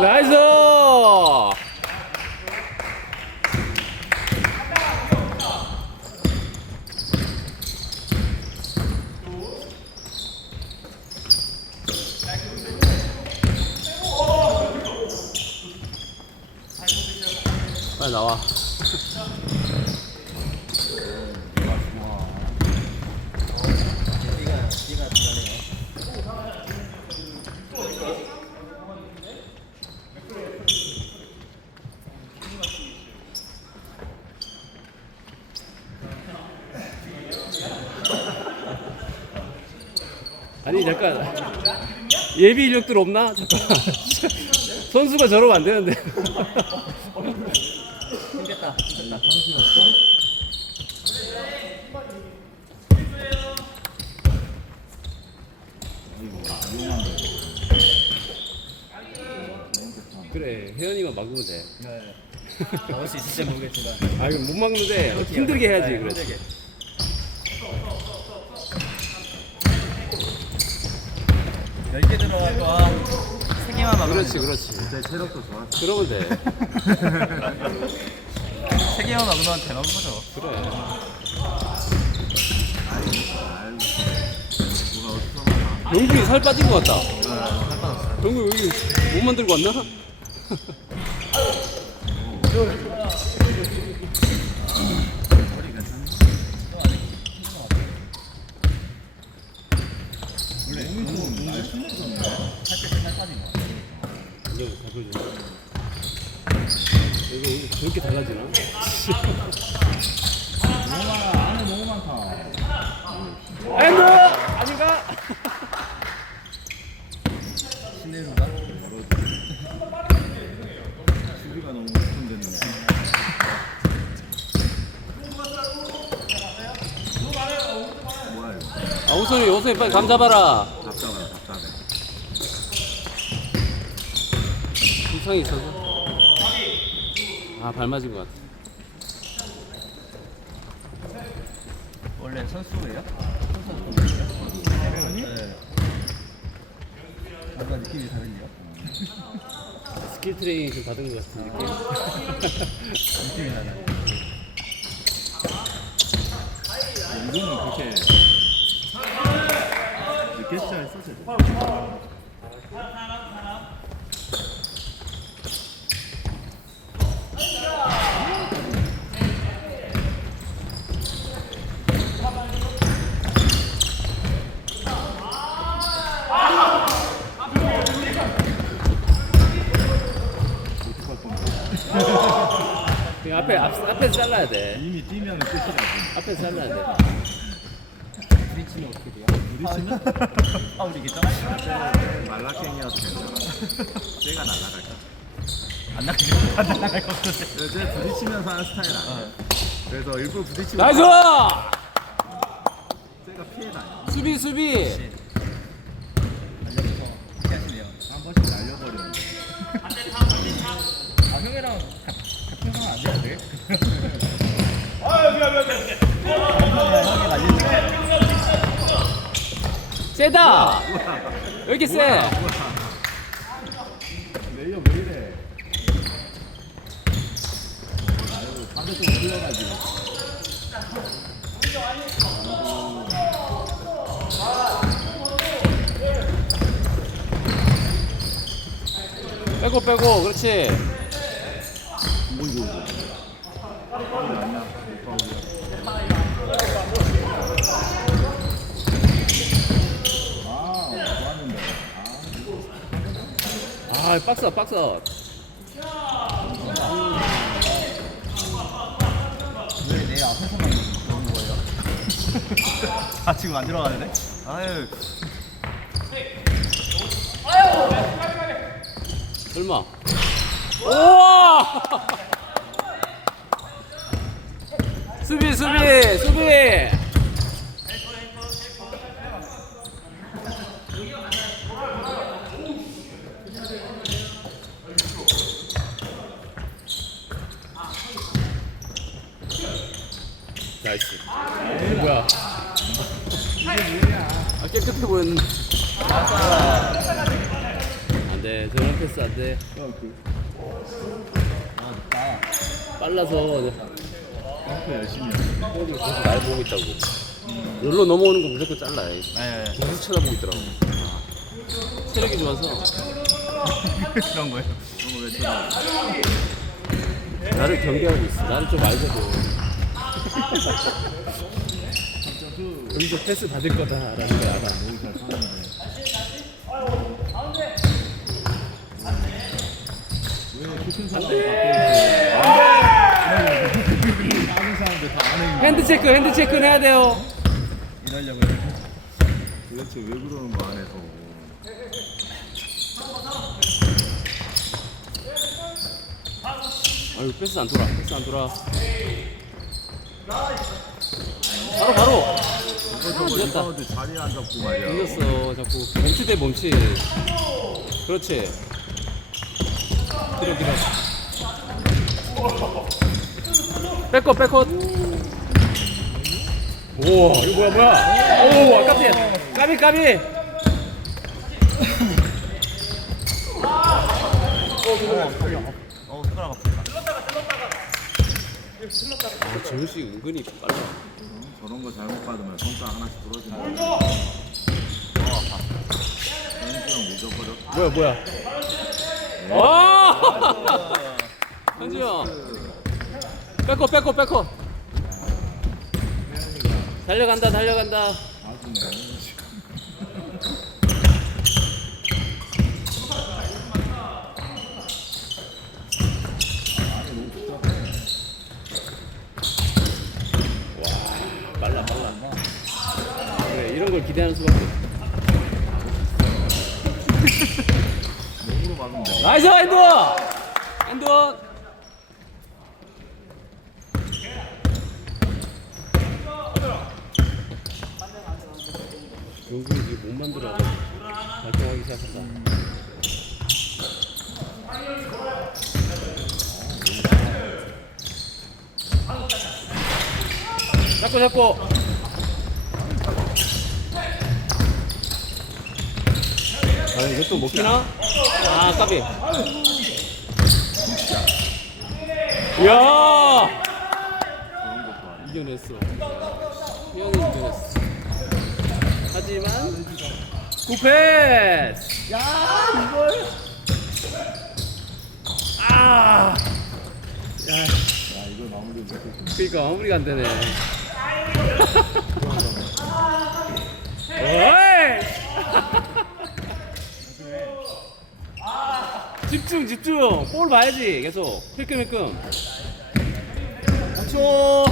나이스! 빨리 아니 잠깐 예비 인력들 없나? 잠깐 선수가 저러면 안 되는데. 힘겠다 힘겠다 그래 혜연이만 막으면 돼. 네. 나올 수 있을지 모르겠지만 아 이거 못 막는데 힘들게 해야지 네, 그래. 힘들게. 열개 들어가고 세 개만 막으면 그렇지 그렇지. 내 체력도 좋았어. 그러면 돼. 세 개만 막으면 대박인 거죠 그래. 영국이 살 빠진 것 같다. 살 빠졌어요 영국 여기 못 만들고 왔나? 머리 괜찮네. 원래 몸이 날 숨었었네. 살빼살 빠진 거 이거 바꿔줘. 이거 저렇게 달라지나? 너무 많아. 안에 너무 많다. 아닌가? 수비가 너무 걱정되는데. 뭐야 이거? 아 우선이 우선이 빨리 감 잡아라. 답답해, 답답해. 이상이 있어서. 아 발 맞은 것 같아. 원래 선수예요? 선수예요? 네 뭔가 느낌이 다른데요? 스킬 트레이닝 좀 받은 것 같은 느낌. 느낌이 다르네 이거는 그렇게 늦게 시작했어, 쟤. 앞에 앞, 앞에서 잘라야 돼. 이미 뛰면 끝이라고. 앞에서 잘라야 돼. 부딪히면 어떻게 돼요? 부딪히면? 파울이겠죠? 말라깽이어서 괜찮아. 쟤가 날아갈까? 안 나가요 안 나갈 것 같은데 쟤 부딪히면서 하는 스타일 아니야. 그래서 일부러 부딪히고 나이스! 쟤가 피해 다녀. 수비 수비. 피하시네요 한 번씩 날려버리는데. 아 형이랑 세다. 왜 이렇게 세? 빼고 빼고 그렇지. 아니야. 파울이야. 아, 좋았는데. 아, 아 박스 박스. 왜내 앞에서만 넣는 거예요? 아 지금 안 들어가는데? 아유 설마. 우와! 수비 수비 수비. 나이스. 뭐야? 아 깨끗해 보였는데. 안돼 저런 패스 안 돼. 빨라서 펑크 열심히 계속 날 보고 있다고. 여기로 넘어오는 거 무조건 잘라. 네. 계속 쳐다보고 있더라고. 체력이 좋아서 그런 거예요. 너무 왜 쳐다 나를 경계하고 있어. 나는 좀 알거든. 여기서 패스 받을 거다라는 걸 알아. 너무 잘 타는데 왜 키큰 사람이 밖에 작은 사람들 다 안에 있는 핸드 체크, 핸드 체크 해야 돼요. 이러려고. 도대체 왜 그러는 거 안에서 아유 패스 안 돌아, 패스 안 돌아. 바로 바로. 저거 저거 늦었다. 리바운드 자리에 안 잡고 말이야 이겼어 자꾸 몸치 대 몸치. 그렇지. 밀어. 백컷 백컷. 오 이거 뭐야 뭐야. 오 아깝대. 까비 까비. 어 손가락 아프다. 아 재훈 씨 은근히 빨라. 저런 거 잘못 받으면 손가락 하나씩 현수형 늦어버렸 뭐야 뭐야. 와. 현지 형. 백컷 백컷 백컷. 달려간다 달려간다. 빨라 빨라. 그래 이런 걸 기대하는 수밖에. 없어. 몸으로 막으면 돼 나이스 엔드원. 엔드원. 용군이 이제 못 만들어 발동하기 시작한다. 잡고 잡고. 아 이거 또 먹히나? 아 까비. 아니야 이겨냈어. 형이 이겨냈어. 하지만 구패스. 야 이걸. 아. 야야 이걸 마무리 그러니까 마무리가 안 되네. 집중 집중. 볼 봐야지 계속. 힐끔힐끔 5초